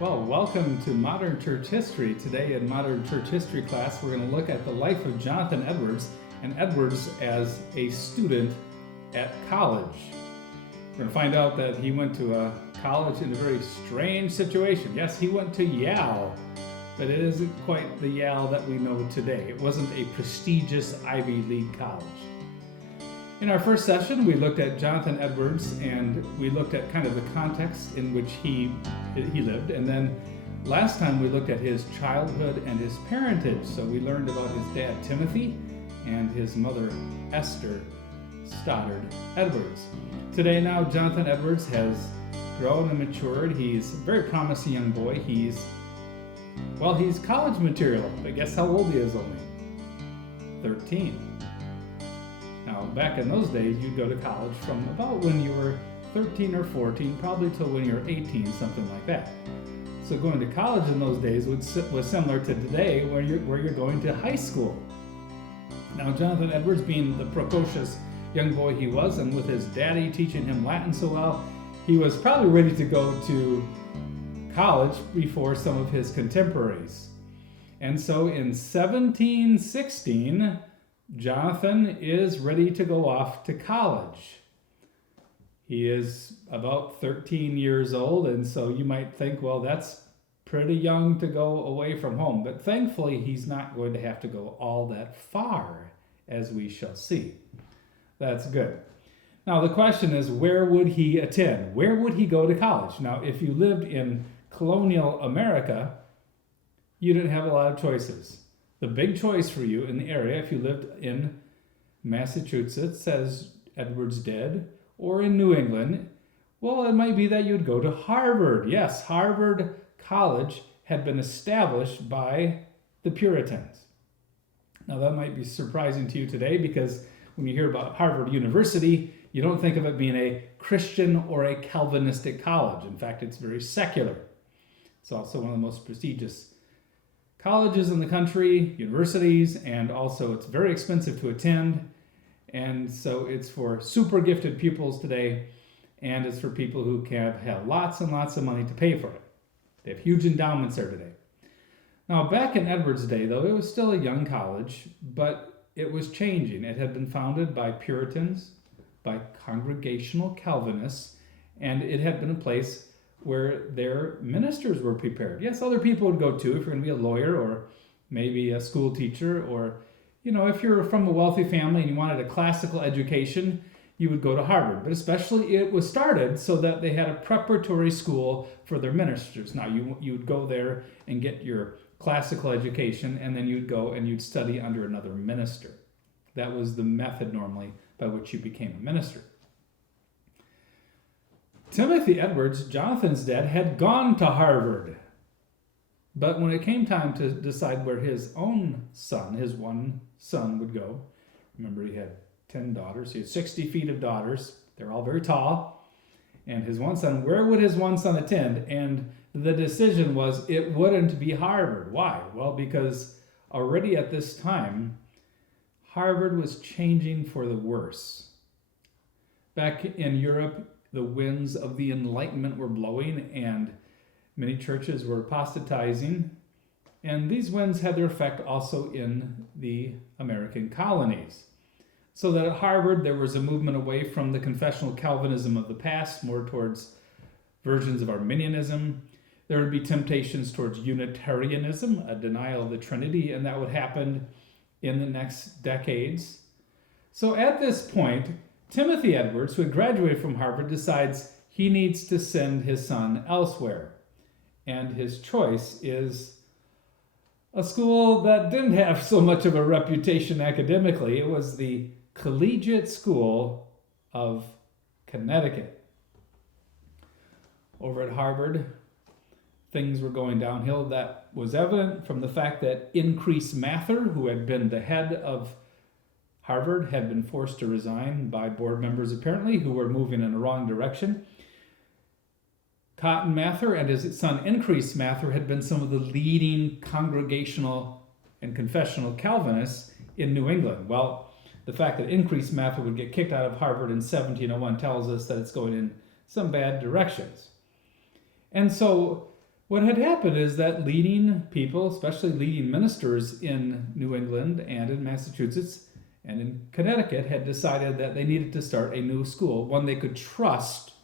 Well, welcome to Modern Church History. Today in Modern Church History class, we're going to look at the life of Jonathan Edwards, and Edwards as a student at college. We're going to find out that he went to a college in a very strange situation. Yes, he went to Yale, but it isn't quite the Yale that we know today. It wasn't a prestigious Ivy League college. In our first session, we looked at Jonathan Edwards, and we looked at kind of the context in which he lived. And then last time we looked at his childhood and his parentage. So we learned about his dad, Timothy, and his mother, Esther Stoddard Edwards. Today now, Jonathan Edwards has grown and matured. He's a very promising young boy. He's college material, but guess how old he is only? 13. Now, back in those days, you'd go to college from about when you were 13 or 14, probably till when you were 18, something like that. So going to college in those days was similar to today, where you're going to high school. Now, Jonathan Edwards, being the precocious young boy he was, and with his daddy teaching him Latin so well, he was probably ready to go to college before some of his contemporaries. And so in 1716, Jonathan is ready to go off to college. He is about 13 years old, and so you might think, well, that's pretty young to go away from home. But thankfully, he's not going to have to go all that far, as we shall see. That's good. Now, the question is, where would he attend? Where would he go to college? Now, if you lived in colonial America, you didn't have a lot of choices. The big choice for you in the area, if you lived in Massachusetts, as Edwards did, or in New England, well, it might be that you'd go to Harvard. Yes, Harvard College had been established by the Puritans. Now, that might be surprising to you today because when you hear about Harvard University, you don't think of it being a Christian or a Calvinistic college. In fact, it's very secular. It's also one of the most prestigious colleges in the country, universities, and also it's very expensive to attend. And so it's for super gifted pupils today, and it's for people who have lots and lots of money to pay for it. They have huge endowments there today. Now, back in Edwards' day, though, it was still a young college, but it was changing. It had been founded by Puritans, by Congregational Calvinists, and it had been a place where their ministers were prepared. Yes, other people would go too, if you're going to be a lawyer or maybe a school teacher, or, if you're from a wealthy family and you wanted a classical education, you would go to Harvard. But especially it was started so that they had a preparatory school for their ministers. Now, you would go there and get your classical education, and then you'd go and you'd study under another minister. That was the method normally by which you became a minister. Timothy Edwards, Jonathan's dad, had gone to Harvard. But when it came time to decide where his own son, his one son, would go, remember he had 10 daughters, he had 60 feet of daughters, they're all very tall, and his one son, where would his one son attend? And the decision was it wouldn't be Harvard. Why? Well, because already at this time, Harvard was changing for the worse. Back in Europe, the winds of the Enlightenment were blowing, and many churches were apostatizing. And these winds had their effect also in the American colonies. So that at Harvard, there was a movement away from the confessional Calvinism of the past, more towards versions of Arminianism. There would be temptations towards Unitarianism, a denial of the Trinity, and that would happen in the next decades. So at this point, Timothy Edwards, who had graduated from Harvard, decides he needs to send his son elsewhere. And his choice is a school that didn't have so much of a reputation academically. It was the Collegiate School of Connecticut. Over at Harvard, things were going downhill. That was evident from the fact that Increase Mather, who had been the head of Harvard, had been forced to resign by board members, apparently, who were moving in the wrong direction. Cotton Mather and his son Increase Mather had been some of the leading congregational and confessional Calvinists in New England. Well, the fact that Increase Mather would get kicked out of Harvard in 1701 tells us that it's going in some bad directions. And so What had happened is that leading people, especially leading ministers in New England and in Massachusetts and in Connecticut, had decided that they needed to start a new school, one they could trust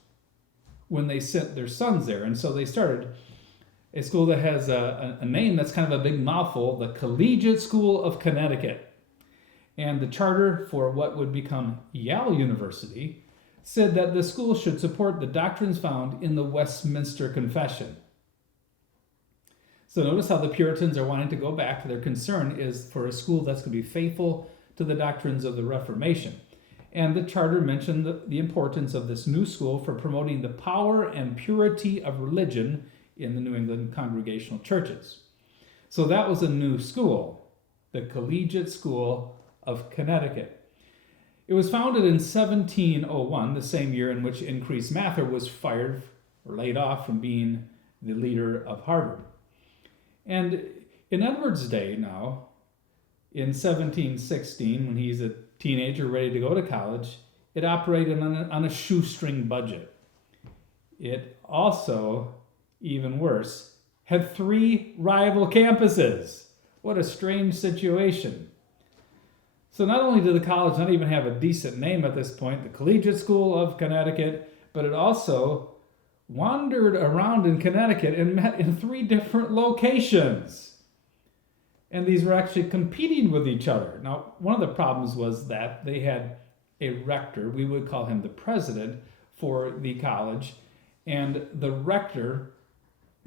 when they sent their sons there. And so they started a school that has a name that's kind of a big mouthful, the Collegiate School of Connecticut. And the charter for what would become Yale University said that the school should support the doctrines found in the Westminster Confession. So notice how the Puritans are wanting to go back. Their concern is for a school that's going to be faithful to the doctrines of the Reformation. And the charter mentioned the importance of this new school for promoting the power and purity of religion in the New England Congregational churches. So that was a new school, the Collegiate School of Connecticut. It was founded in 1701, the same year in which Increase Mather was fired or laid off from being the leader of Harvard. And in Edward's day now, in 1716, when he's a teenager ready to go to college, it operated on a shoestring budget. It also, even worse, had 3 rival campuses. What a strange situation. So not only did the college not even have a decent name at this point, the Collegiate School of Connecticut, but it also wandered around in Connecticut and met in 3 different locations. And these were actually competing with each other. Now, one of the problems was that they had a rector, we would call him the president for the college, and the rector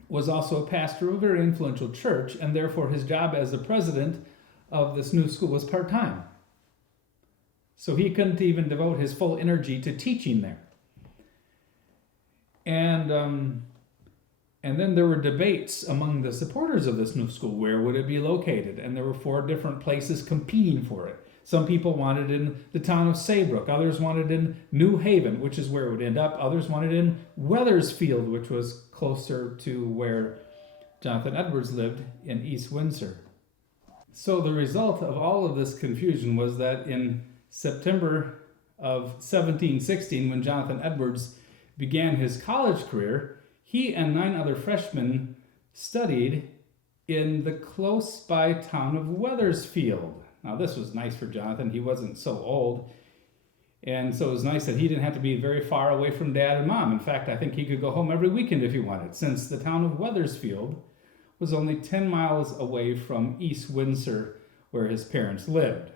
was also a pastor of a very influential church, and therefore his job as the president of this new school was part-time. So he couldn't even devote his full energy to teaching there. And then there were debates among the supporters of this new school. Where would it be located? And there were 4 different places competing for it. Some people wanted in the town of Saybrook. Others wanted in New Haven, which is where it would end up. Others wanted in Wethersfield, which was closer to where Jonathan Edwards lived in East Windsor. So the result of all of this confusion was that in September of 1716, when Jonathan Edwards began his college career, he and 9 other freshmen studied in the close-by town of Wethersfield. Now, this was nice for Jonathan. He wasn't so old, and so it was nice that he didn't have to be very far away from Dad and Mom. In fact, I think he could go home every weekend if he wanted, since the town of Wethersfield was only 10 miles away from East Windsor, where his parents lived.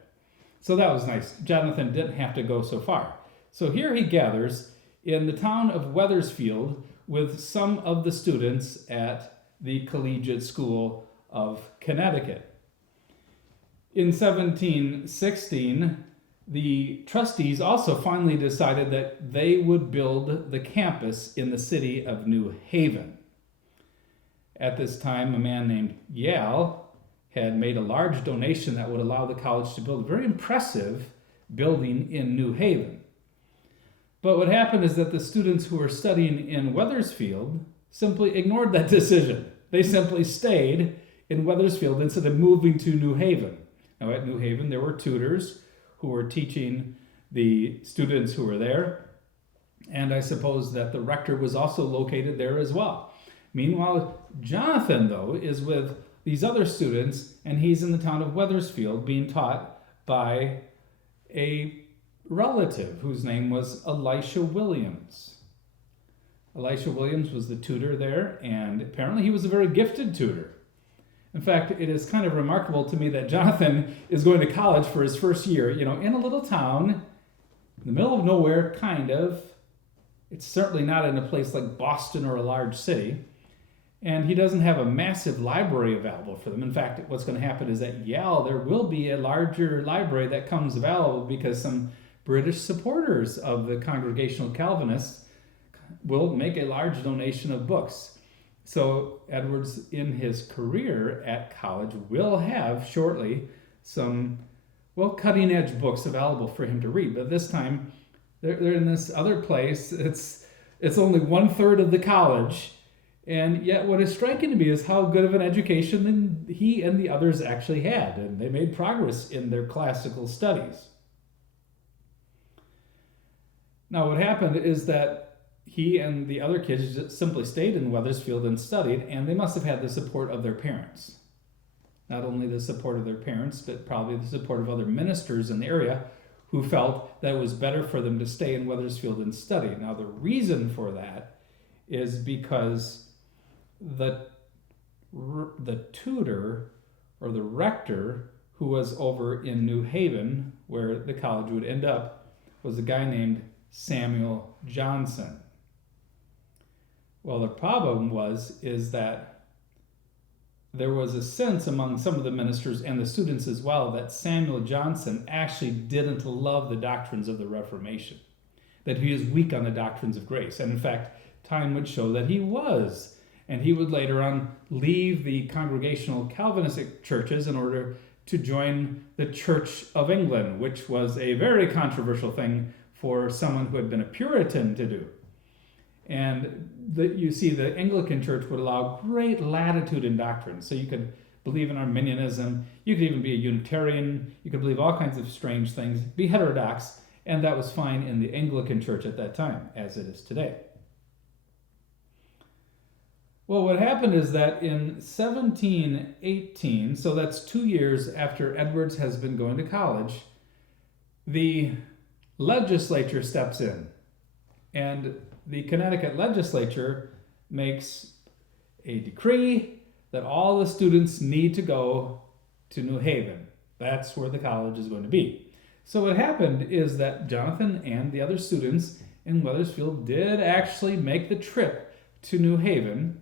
So that was nice. Jonathan didn't have to go so far. So here he gathers in the town of Wethersfield with some of the students at the Collegiate School of Connecticut. In 1716, the trustees also finally decided that they would build the campus in the city of New Haven. At this time, a man named Yale had made a large donation that would allow the college to build a very impressive building in New Haven. But what happened is that the students who were studying in Wethersfield simply ignored that decision. They simply stayed in Wethersfield instead of moving to New Haven. Now at New Haven, there were tutors who were teaching the students who were there, and I suppose that the rector was also located there as well. Meanwhile, Jonathan, though, is with these other students, and he's in the town of Wethersfield being taught by a relative whose name was Elisha Williams. Elisha Williams was the tutor there, and apparently he was a very gifted tutor. In fact, it is kind of remarkable to me that Jonathan is going to college for his first year, in a little town, in the middle of nowhere, kind of. It's certainly not in a place like Boston or a large city. And he doesn't have a massive library available for them. In fact, what's going to happen is at Yale, there will be a larger library that comes available because some British supporters of the Congregational Calvinists will make a large donation of books. So Edwards, in his career at college, will have shortly some, cutting-edge books available for him to read. But this time, they're in this other place. It's only 1/3 of the college. And yet what is striking to me is how good of an education he and the others actually had. And they made progress in their classical studies. Now what happened is that he and the other kids just simply stayed in Wethersfield and studied, and they must have had the support of their parents. Not only the support of their parents, but probably the support of other ministers in the area who felt that it was better for them to stay in Wethersfield and study. Now, the reason for that is because the tutor or the rector who was over in New Haven, where the college would end up, was a guy named Samuel Johnson. Well, the problem is that there was a sense among some of the ministers and the students as well that Samuel Johnson actually didn't love the doctrines of the Reformation, that he was weak on the doctrines of grace. And in fact, time would show that he was. And he would later on leave the Congregational Calvinistic churches in order to join the Church of England, which was a very controversial thing for someone who had been a Puritan to do. And you see, the Anglican Church would allow great latitude in doctrine. So you could believe in Arminianism, you could even be a Unitarian, you could believe all kinds of strange things, be heterodox, and that was fine in the Anglican Church at that time, as it is today. Well, what happened is that in 1718, so that's 2 years after Edwards has been going to college, the legislature steps in. And the Connecticut legislature makes a decree that all the students need to go to New Haven. That's where the college is going to be. So what happened is that Jonathan and the other students in Wethersfield did actually make the trip to New Haven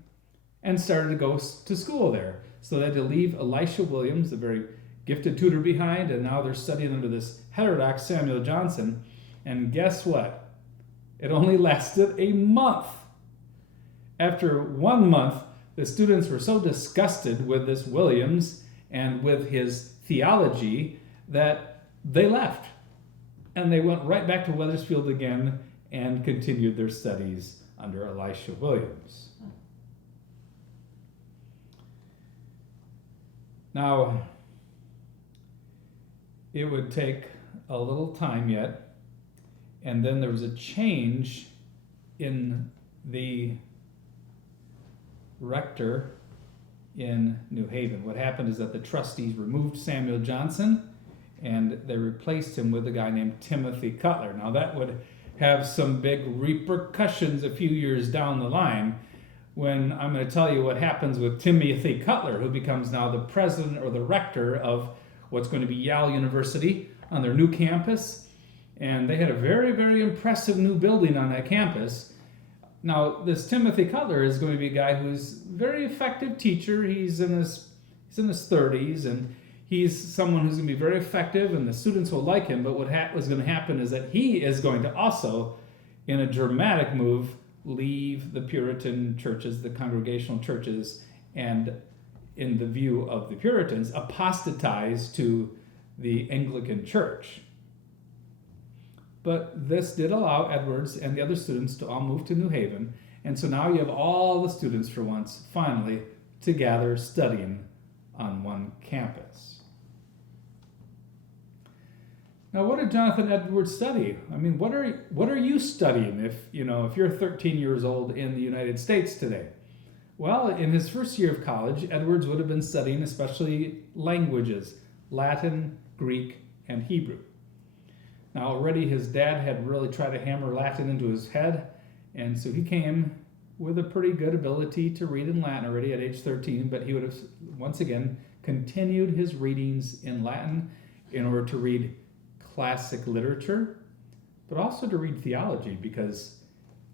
and started to go to school there. So they had to leave Elisha Williams, a very gifted tutor, behind, and now they're studying under this heterodox Samuel Johnson. And guess what? It only lasted a month. After 1 month, the students were so disgusted with this Williams and with his theology that they left. And they went right back to Wethersfield again and continued their studies under Elisha Williams. Now, it would take a little time yet, and then there was a change in the rector in New Haven. What happened is that the trustees removed Samuel Johnson, and they replaced him with a guy named Timothy Cutler. Now, that would have some big repercussions a few years down the line, when I'm going to tell you what happens with Timothy Cutler, who becomes now the president or the rector of what's going to be Yale University on their new campus. And they had a very, very impressive new building on that campus. Now, this Timothy Cutler is going to be a guy who's a very effective teacher. He's in his 30s, and he's someone who's going to be very effective, and the students will like him. But what was going to happen is that he is going to also, in a dramatic move, leave the Puritan churches, the Congregational churches, and in the view of the Puritans, apostatize to the Anglican Church. But this did allow Edwards and the other students to all move to New Haven, and so now you have all the students for once, finally, together studying on one campus. Now, what did Jonathan Edwards study? I mean, what are you studying if you're 13 years old in the United States today? Well, in his first year of college, Edwards would have been studying especially languages, Latin, Greek, and Hebrew. Now, already his dad had really tried to hammer Latin into his head, and so he came with a pretty good ability to read in Latin already at age 13, but he would have, once again, continued his readings in Latin in order to read classic literature, but also to read theology, because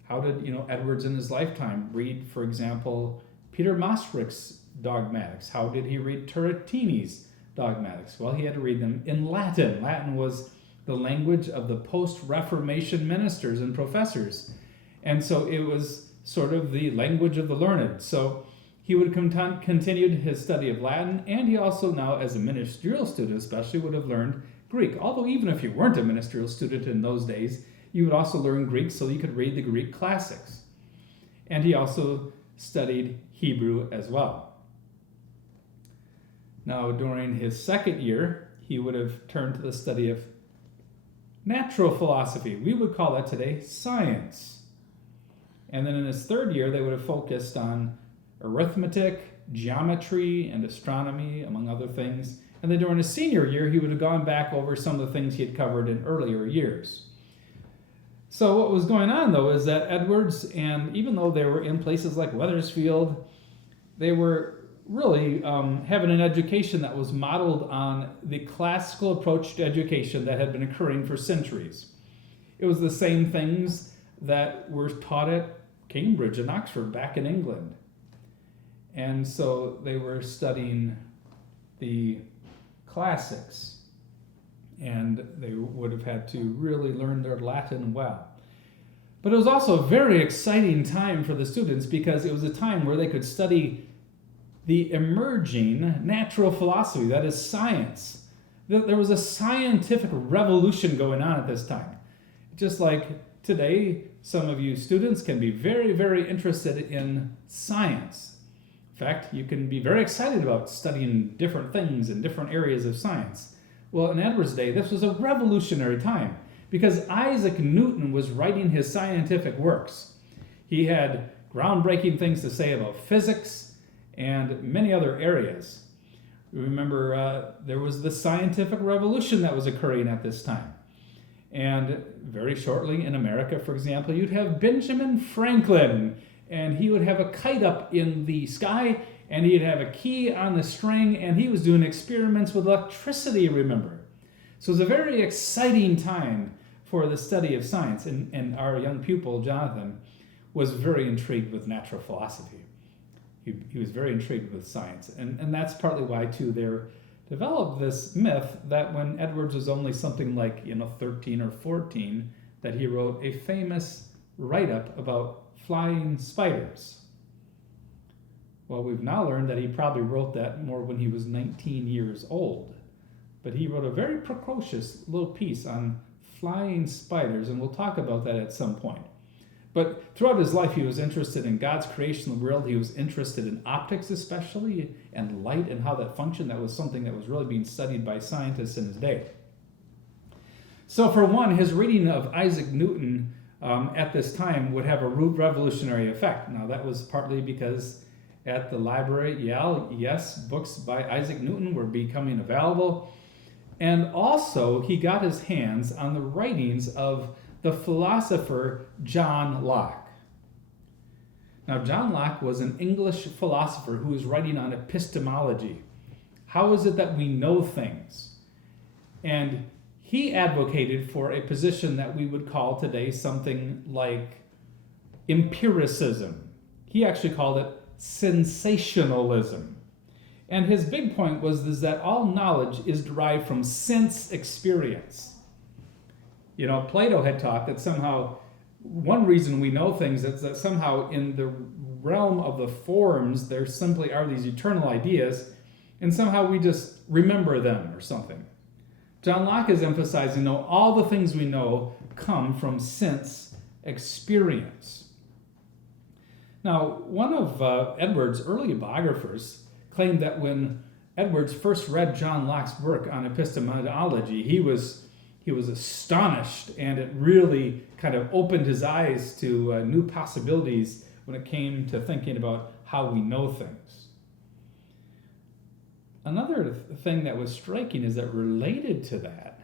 how did Edwards in his lifetime read, for example, Peter Mastricht's dogmatics? How did he read Turretini's dogmatics? Well, he had to read them in Latin. Latin was the language of the post-Reformation ministers and professors, and so it was sort of the language of the learned. So he would have continued his study of Latin, and he also now, as a ministerial student especially, would have learned Greek. Although even if you weren't a ministerial student in those days, you would also learn Greek so you could read the Greek classics. And he also studied Hebrew as well. Now, during his second year, he would have turned to the study of natural philosophy. We would call that today science. And then in his third year, they would have focused on arithmetic, geometry, and astronomy, among other things. And then during his senior year, he would have gone back over some of the things he had covered in earlier years. So what was going on, though, is that Edwards, and even though they were in places like Wethersfield, they were really having an education that was modeled on the classical approach to education that had been occurring for centuries. It was the same things that were taught at Cambridge and Oxford back in England. And so they were studying the classics, and they would have had to really learn their Latin well. But it was also a very exciting time for the students because it was a time where they could study the emerging natural philosophy, that is science. There was a scientific revolution going on at this time. Just like today, some of you students can be very, very interested in science. In fact, you can be very excited about studying different things in different areas of science. Well, in Edwards' day, this was a revolutionary time because Isaac Newton was writing his scientific works. He had groundbreaking things to say about physics and many other areas. Remember, there was the scientific revolution that was occurring at this time. And very shortly in America, for example, you'd have Benjamin Franklin, and he would have a kite up in the sky, and he'd have a key on the string, and he was doing experiments with electricity, remember. So it was a very exciting time for the study of science, and our young pupil, Jonathan, was very intrigued with natural philosophy. He was very intrigued with science, and that's partly why, too, they're developed this myth that when Edwards was only something like 13 or 14, that he wrote a famous write-up about flying spiders. Well, we've now learned that he probably wrote that more when he was 19 years old. But he wrote a very precocious little piece on flying spiders, and we'll talk about that at some point. But throughout his life, he was interested in God's creation of the world. He was interested in optics especially, and light and how that functioned. That was something that was really being studied by scientists in his day. So for one, his reading of Isaac Newton at this time would have a revolutionary effect. Now that was partly because at the library at Yale, yes, books by Isaac Newton were becoming available. And also he got his hands on the writings of the philosopher John Locke. Now, John Locke was an English philosopher who was writing on epistemology. How is it that we know things? And he advocated for a position that we would call today something like empiricism. He actually called it sensationalism. And his big point was that all knowledge is derived from sense experience. Plato had taught that somehow one reason we know things is that somehow in the realm of the forms there simply are these eternal ideas, and somehow we just remember them or something. John Locke is emphasizing, no, all the things we know come from sense experience. Now, one of Edwards' early biographers claimed that when Edwards first read John Locke's work on epistemology, he was astonished, and it really kind of opened his eyes to new possibilities when it came to thinking about how we know things. Another thing that was striking is that related to that,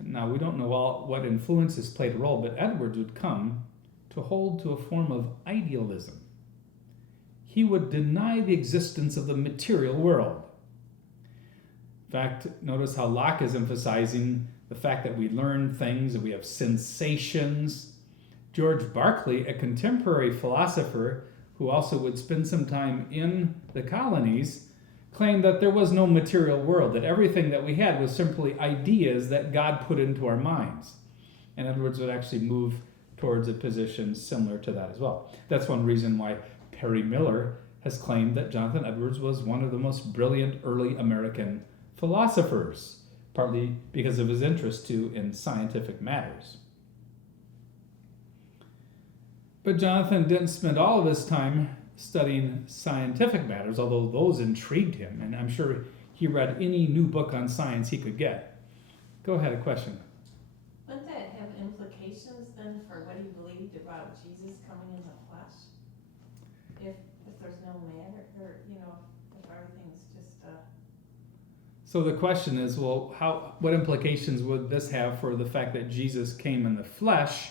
now we don't know what influences played a role, but Edwards would come to hold to a form of idealism. He would deny the existence of the material world. In fact, notice how Locke is emphasizing the fact that we learn things and we have sensations. George Berkeley, a contemporary philosopher who also would spend some time in the colonies, claimed that there was no material world, that everything that we had was simply ideas that God put into our minds. And Edwards would actually move towards a position similar to that as well. That's one reason why Perry Miller has claimed that Jonathan Edwards was one of the most brilliant early American philosophers, partly because of his interest too in scientific matters. But Jonathan didn't spend all of his time studying scientific matters, although those intrigued him, and I'm sure he read any new book on science he could get. Go ahead, a question. Wouldn't that have implications then for what he believed about Jesus coming So the question is, well, what implications would this have for the fact that Jesus came in the flesh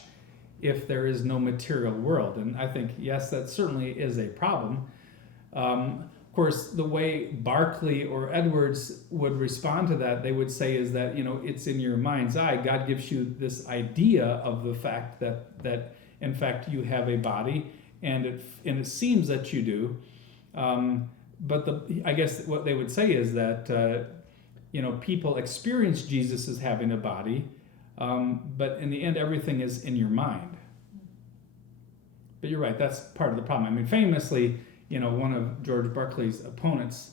if there is no material world? And I think, yes, that certainly is a problem. Of course, the way Barclay or Edwards would respond to that, they would say is that, it's in your mind's eye. God gives you this idea of the fact that in fact you have a body, and it seems that you do. But I guess what they would say is that people experience Jesus as having a body, but in the end, everything is in your mind. But you're right, that's part of the problem. I mean, famously, one of George Berkeley's opponents,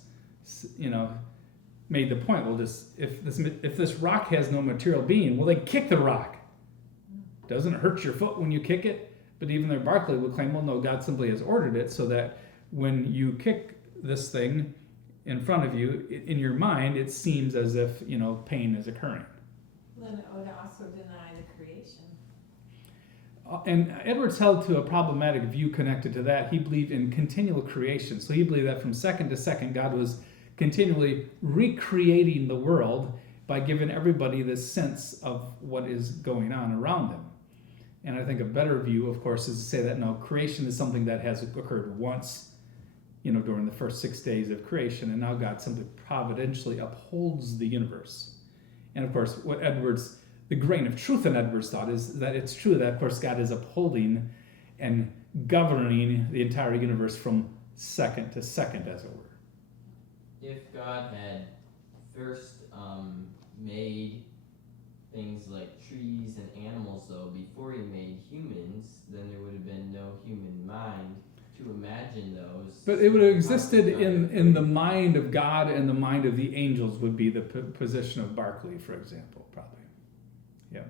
made the point, well, if this rock has no material being, well, then kick the rock. Doesn't it hurt your foot when you kick it? But even there, Berkeley would claim, well, no, God simply has ordered it so that when you kick this thing in front of you, in your mind, it seems as if, pain is occurring. Then it would also deny the creation. And Edwards held to a problematic view connected to that. He believed in continual creation. So he believed that from second to second, God was continually recreating the world by giving everybody this sense of what is going on around them. And I think a better view, of course, is to say that no, creation is something that has occurred once, during the first 6 days of creation, and now God simply providentially upholds the universe. And of course, the grain of truth in Edwards' thought is that it's true that, of course, God is upholding and governing the entire universe from second to second, as it were. If God had first made things like trees and animals, though, before he made humans, then there would have been no human mind to imagine those. But it would have existed in the mind of God, and the mind of the angels would be the position of Berkeley, for example, probably. Yeah.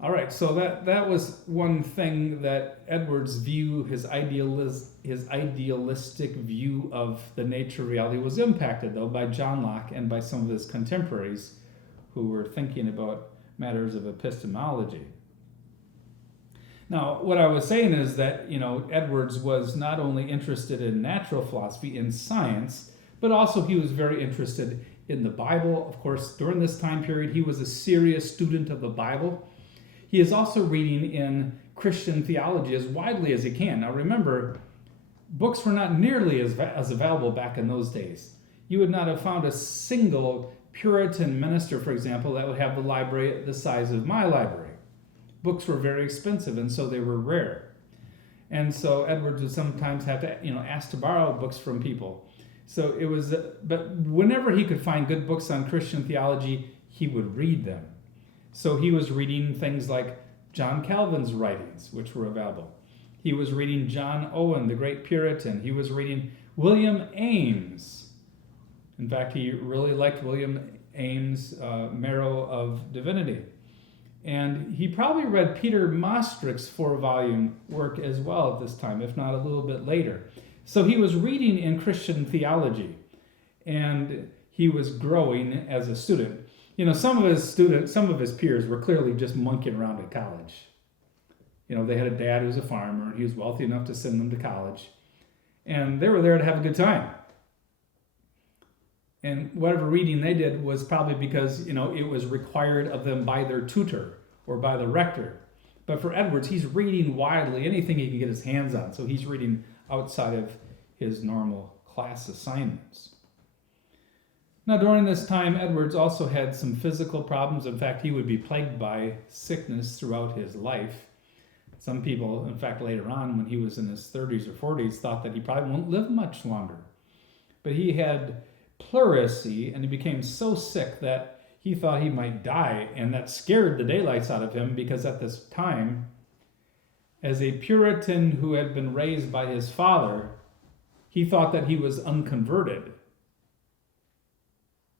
All right, so that was one thing that Edwards' view, his idealistic view of the nature of reality, was impacted, though, by John Locke and by some of his contemporaries who were thinking about matters of epistemology. Now, what I was saying is that, Edwards was not only interested in natural philosophy, in science, but also he was very interested in the Bible. Of course, during this time period, he was a serious student of the Bible. He is also reading in Christian theology as widely as he can. Now, remember, books were not nearly as available back in those days. You would not have found a single Puritan minister, for example, that would have a library the size of my library. Books were very expensive, and so they were rare. And so Edwards would sometimes have to, ask to borrow books from people. So it was, but whenever he could find good books on Christian theology, he would read them. So he was reading things like John Calvin's writings, which were available. He was reading John Owen, the great Puritan. He was reading William Ames. In fact, he really liked William Ames' Marrow of Divinity. And he probably read Peter Maastricht's 4-volume work as well at this time, if not a little bit later. So he was reading in Christian theology, and he was growing as a student. Some of his peers were clearly just monkeying around at college. They had a dad who was a farmer, and he was wealthy enough to send them to college. And they were there to have a good time. And whatever reading they did was probably because, it was required of them by their tutor or by the rector. But for Edwards, he's reading widely, anything he can get his hands on. So he's reading outside of his normal class assignments. Now, during this time, Edwards also had some physical problems. In fact, he would be plagued by sickness throughout his life. Some people, in fact, later on, when he was in his 30s or 40s, thought that he probably won't live much longer. But he had pleurisy, and he became so sick that he thought he might die, and that scared the daylights out of him, because at this time, as a Puritan who had been raised by his father, he thought that he was unconverted,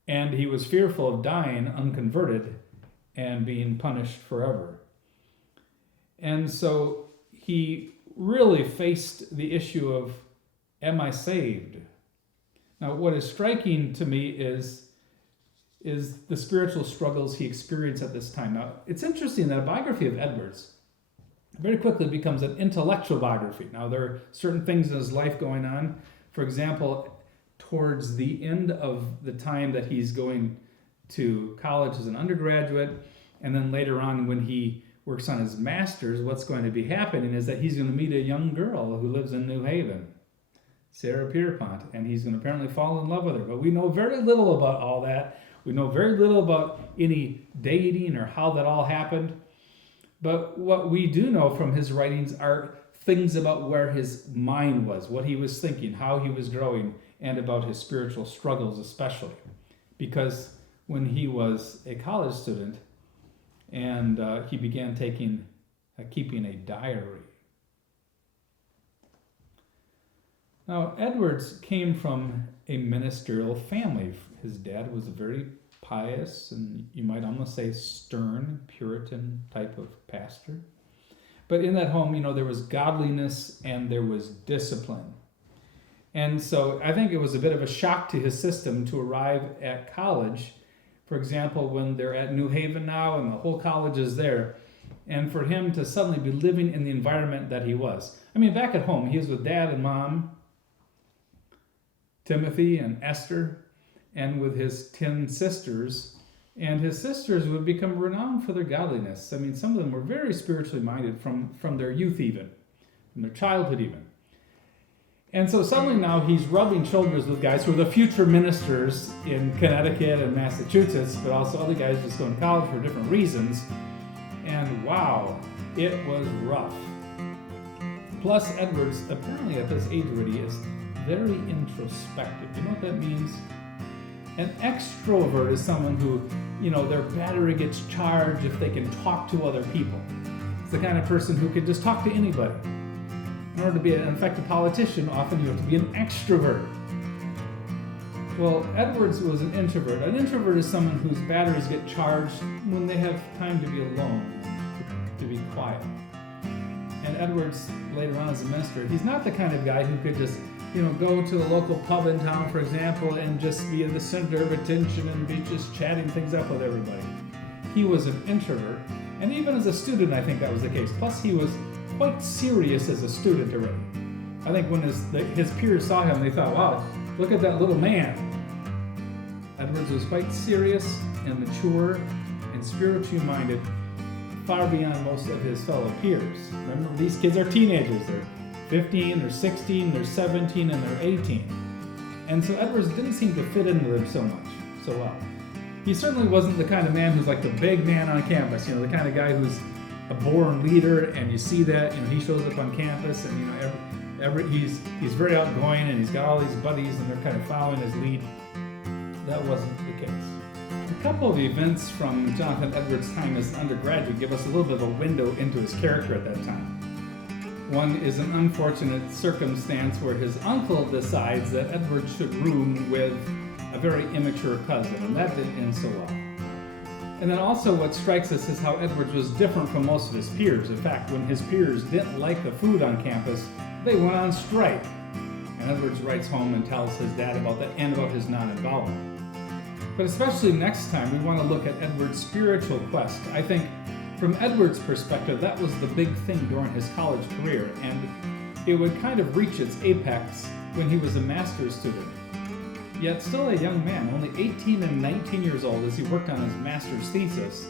and he was fearful of dying unconverted and being punished forever. And so he really faced the issue of, am I saved? Now, what is striking to me is the spiritual struggles he experienced at this time. Now, it's interesting that a biography of Edwards very quickly becomes an intellectual biography. Now, there are certain things in his life going on. For example, towards the end of the time that he's going to college as an undergraduate, and then later on when he works on his master's, what's going to be happening is that he's going to meet a young girl who lives in New Haven, Sarah Pierpont, and he's going to apparently fall in love with her. But we know very little about all that. We know very little about any dating or how that all happened. But what we do know from his writings are things about where his mind was, what he was thinking, how he was growing, and about his spiritual struggles especially. Because when he was a college student and he began keeping a diary. Now, Edwards came from a ministerial family. His dad was a very pious and you might almost say stern Puritan type of pastor. But in that home, there was godliness and there was discipline. And so I think it was a bit of a shock to his system to arrive at college. For example, when they're at New Haven now and the whole college is there, and for him to suddenly be living in the environment that he was. I mean, back at home, he was with Dad and Mom, Timothy and Esther, and with his 10 sisters. And his sisters would become renowned for their godliness. I mean, some of them were very spiritually minded from their youth even, from their childhood even. And so suddenly now he's rubbing shoulders with guys who are the future ministers in Connecticut and Massachusetts, but also other guys just going to college for different reasons. And wow, it was rough. Plus, Edwards, apparently at this age already, is very introspective. You know what that means? An extrovert is someone who, their battery gets charged if they can talk to other people. It's the kind of person who can just talk to anybody. In order to be an effective politician, often you have to be an extrovert. Well, Edwards was an introvert. An introvert is someone whose batteries get charged when they have time to be alone, to be quiet. And Edwards, later on as a minister, he's not the kind of guy who could just, go to a local pub in town, for example, and just be in the center of attention and be just chatting things up with everybody. He was an introvert, and even as a student, I think that was the case. Plus, he was quite serious as a student already. I think when his peers saw him, they thought, wow, look at that little man. Edwards was quite serious and mature and spiritually minded, far beyond most of his fellow peers. Remember, these kids are teenagers. They're 15, they're 16, they're 17, and they're 18. And so Edwards didn't seem to fit in with them so well. He certainly wasn't the kind of man who's like the big man on campus, the kind of guy who's a born leader, and you see that, he shows up on campus, and he's very outgoing, and he's got all these buddies, and they're kind of following his lead. That wasn't the case. A couple of events from Jonathan Edwards' time as an undergraduate give us a little bit of a window into his character at that time. One is an unfortunate circumstance where his uncle decides that Edwards should room with a very immature cousin, and that didn't end so well. And then also what strikes us is how Edwards was different from most of his peers. In fact, when his peers didn't like the food on campus, they went on strike. And Edwards writes home and tells his dad about that and about his non-involvement. But especially next time, we want to look at Edwards' spiritual quest. I think from Edwards' perspective, that was the big thing during his college career, and it would kind of reach its apex when he was a master's student. Yet still a young man, only 18 and 19 years old as he worked on his master's thesis,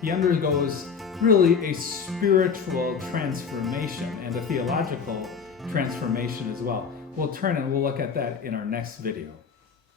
he undergoes really a spiritual transformation and a theological transformation as well. We'll turn and we'll look at that in our next video.